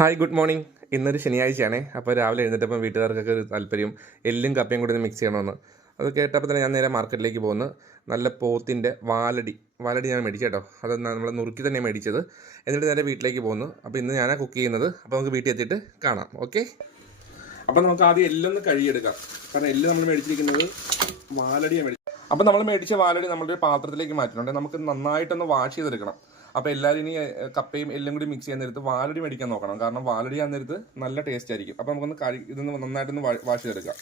Hi good morning. ഇന്നൊരു ശനിയാഴ്ചയാണേ. അപ്പോൾ രാവിലെ എഴുന്നേറ്റപ്പം വീട്ടുകാർക്കൊക്കെ ഒരു താല്പര്യം എല്ലും കപ്പയും കൂടി ഒന്ന് മിക്സ് ചെയ്യണമെന്ന്. അത് കേട്ടപ്പോൾ തന്നെ ഞാൻ നേരെ മാർക്കറ്റിലേക്ക് പോകുന്നു. നല്ല പോത്തിൻ്റെ വാലടി ഞാൻ മേടിച്ചു കേട്ടോ. അത് നമ്മൾ നുറുക്കി തന്നെ മേടിച്ചത്. എന്നിട്ട് നേരെ വീട്ടിലേക്ക് പോകുന്നു. അപ്പോൾ ഇന്ന് ഞാനാണ് കുക്ക് ചെയ്യുന്നത്. അപ്പോൾ നമുക്ക് വീട്ടിൽ എത്തിയിട്ട് കാണാം. ഓക്കെ. അപ്പോൾ നമുക്ക് ആദ്യം എല്ലൊന്ന് കഴുകിയെടുക്കാം. കാരണം എല്ല് നമ്മൾ മേടിച്ചിരിക്കുന്നത് വാലടിയാണ് മേടിച്ചത്. അപ്പോൾ നമ്മൾ മേടിച്ച വാലടി നമ്മുടെ ഒരു പാത്രത്തിലേക്ക് മാറ്റുന്നുണ്ട്. നമുക്ക് നന്നായിട്ടൊന്ന് വാഷ് ചെയ്തെടുക്കണം. അപ്പോൾ എല്ലാവരും ഇനി കപ്പയും എല്ലാം കൂടി മിക്സ് ചെയ്യാൻ നേരത്ത് വാലടി മേടിക്കാൻ നോക്കണം. കാരണം വാലടി ആ നേരത്ത് നല്ല ടേസ്റ്റ് ആയിരിക്കും. അപ്പോൾ നമുക്കൊന്ന് ഇതൊന്ന് നന്നായിട്ടൊന്ന് വാഷ് ചെയ്തെടുക്കാം.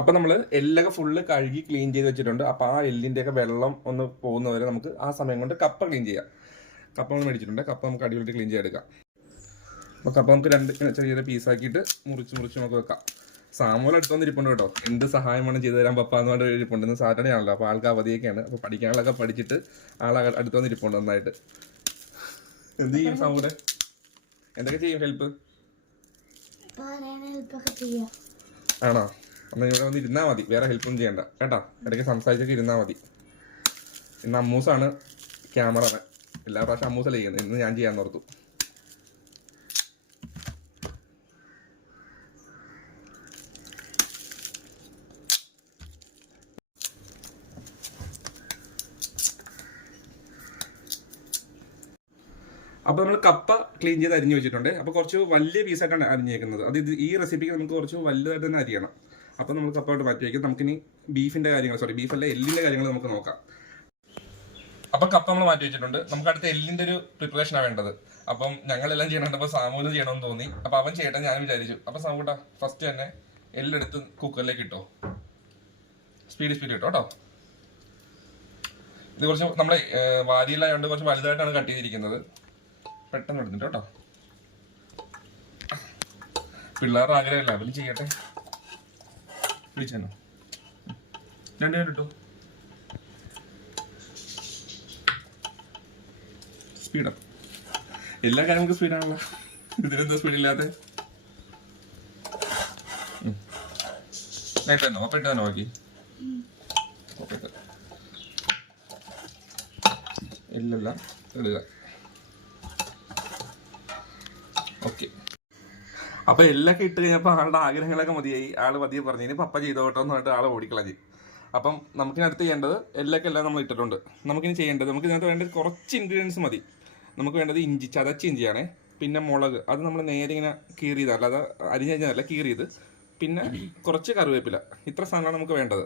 അപ്പോൾ നമ്മൾ എല്ലൊക്കെ ഫുള്ള് കഴുകി ക്ലീൻ ചെയ്ത് വെച്ചിട്ടുണ്ട്. അപ്പോൾ ആ എല്ലിൻ്റെയൊക്കെ വെള്ളം ഒന്ന് പോകുന്നവരെ നമുക്ക് ആ സമയം കൊണ്ട് കപ്പ ക്ലീൻ ചെയ്യാം. കപ്പ നമ്മൾ മേടിച്ചിട്ടുണ്ട്. കപ്പ നമുക്ക് അടിപൊളിയായിട്ട് ക്ലീൻ ചെയ്തെടുക്കാം. അപ്പോൾ കപ്പ നമുക്ക് രണ്ട് ചെറിയ പീസാക്കിയിട്ട് മുറിച്ച് നമുക്ക് വെക്കാം. സാമൂല അടുത്ത് വന്നിരിപ്പുണ്ട് കേട്ടോ. എന്ത് സഹായമാണ് ചെയ്തു തരാൻ പപ്പ എന്ന് പറഞ്ഞിട്ട് ഇരിപ്പുണ്ട്. ഇന്ന് സാറ്റർഡേ ആണല്ലോ. അപ്പോൾ ആൾക്ക് അവധിയൊക്കെയാണ്. അപ്പോൾ പഠിക്കാനുള്ളതൊക്കെ പഠിച്ചിട്ട് അടുത്ത് വന്നിരിപ്പുണ്ട് നന്നായിട്ട്. എന്ത് ചെയ്യും സാമൂല? എന്തൊക്കെ ചെയ്യും? ഹെൽപ്പ് ആണോ? എന്നാൽ ഇവിടെ വന്ന് ഇരുന്നാൽ മതി. വേറെ ഹെൽപ്പൊന്നും ചെയ്യണ്ട കേട്ടോ. ഇടയ്ക്ക് സംസാരിച്ചൊക്കെ ഇരുന്നാൽ മതി. ഇന്ന് അമ്മൂസാണ് ക്യാമറമാൻ. എല്ലാ പ്രാവശ്യം അമ്മൂസല്ലേ ചെയ്യുന്നത്. ഇന്ന് ഞാൻ ചെയ്യാൻ ഓർത്തു. അപ്പോൾ നമ്മൾ കപ്പ ക്ലീൻ ചെയ്ത് അരിഞ്ഞു വെച്ചിട്ടുണ്ട്. അപ്പോൾ കുറച്ച് വലിയ പീസായിട്ടാണ് അരിഞ്ഞേക്കുന്നത്. ഈ റെസിപ്പിക്ക് നമുക്ക് കുറച്ച് വലുതായിട്ട് തന്നെ അരിയണം. അപ്പോൾ നമ്മൾ കപ്പയോട്ട് മാറ്റി വയ്ക്കും. നമുക്കിനി ബീഫല്ല എല്ലിൻ്റെ കാര്യങ്ങൾ നമുക്ക് നോക്കാം. അപ്പം കപ്പ നമ്മൾ മാറ്റി വെച്ചിട്ടുണ്ട്. നമുക്ക് അടുത്ത എല്ലിൻ്റെ ഒരു പ്രിപ്പറേഷനാണ് വേണ്ടത്. അപ്പം ഞങ്ങളെല്ലാം ചെയ്യണുണ്ട്. അപ്പോൾ സാമൂല് ചെയ്യണമെന്ന് തോന്നി. അപ്പോൾ അവൻ ചെയ്യട്ടെ ഞാൻ വിചാരിച്ചു. അപ്പോൾ സാമൂട്ടാ ഫസ്റ്റ് തന്നെ എല്ലെടുത്ത് കുക്കറിലേക്ക് ഇട്ടോ. സ്പീഡ് ഇട്ടോ കേട്ടോ. ഇത് കുറച്ച് നമ്മളെ വാരിയിലായതുകൊണ്ട് കുറച്ച് വലുതായിട്ടാണ് കട്ട് ചെയ്തിരിക്കുന്നത്. പെട്ടെന്ന് എടുത്തിട്ട് കേട്ടോ. പിള്ളേരുടെ ആഗ്രഹമല്ല, അവരും ചെയ്യട്ടെ. വിളിച്ചോ രണ്ടുപേരും ഇട്ടു. സ്പീഡാ എല്ലാ കാര്യം നമുക്ക് സ്പീഡാണല്ലോ. ഇതിനെന്താ സ്പീഡില്ലാത്ത? ഇട്ടോ അപ്പം ഇട്ട് തന്നെ ബാക്കി എല്ലാം ഇടുക. ഓക്കെ. അപ്പോൾ എല്ലൊക്കെ ഇട്ട് കഴിഞ്ഞപ്പോൾ ആളുടെ ആഗ്രഹങ്ങളൊക്കെ മതിയായി. ആൾ പതിയെ പറഞ്ഞു ഇനി പപ്പ ചെയ്തോട്ടോ എന്ന് പറഞ്ഞിട്ട് ആളെ ഓടിക്കളഞ്ഞ്. അപ്പം നമുക്കിനടുത്ത് ചെയ്യേണ്ടത് എല്ലാം നമ്മൾ ഇട്ടിട്ടുണ്ട്. നമുക്കിനി ചെയ്യേണ്ടത് ഇതിനകത്ത് വേണ്ടത് കുറച്ച് ഇൻഗ്രീഡിയൻസ് മതി. നമുക്ക് വേണ്ടത് ഇഞ്ചി, ചതച്ച ഇഞ്ചിയാണേ. പിന്നെ മുളക്, അത് നമ്മൾ നേരെ ഇങ്ങനെ കീറിയതല്ല, അത് അരിഞ്ഞല്ല കീറിയത്. പിന്നെ കുറച്ച് കറിവേപ്പില. ഇത്ര സാധനമാണ് നമുക്ക് വേണ്ടത്.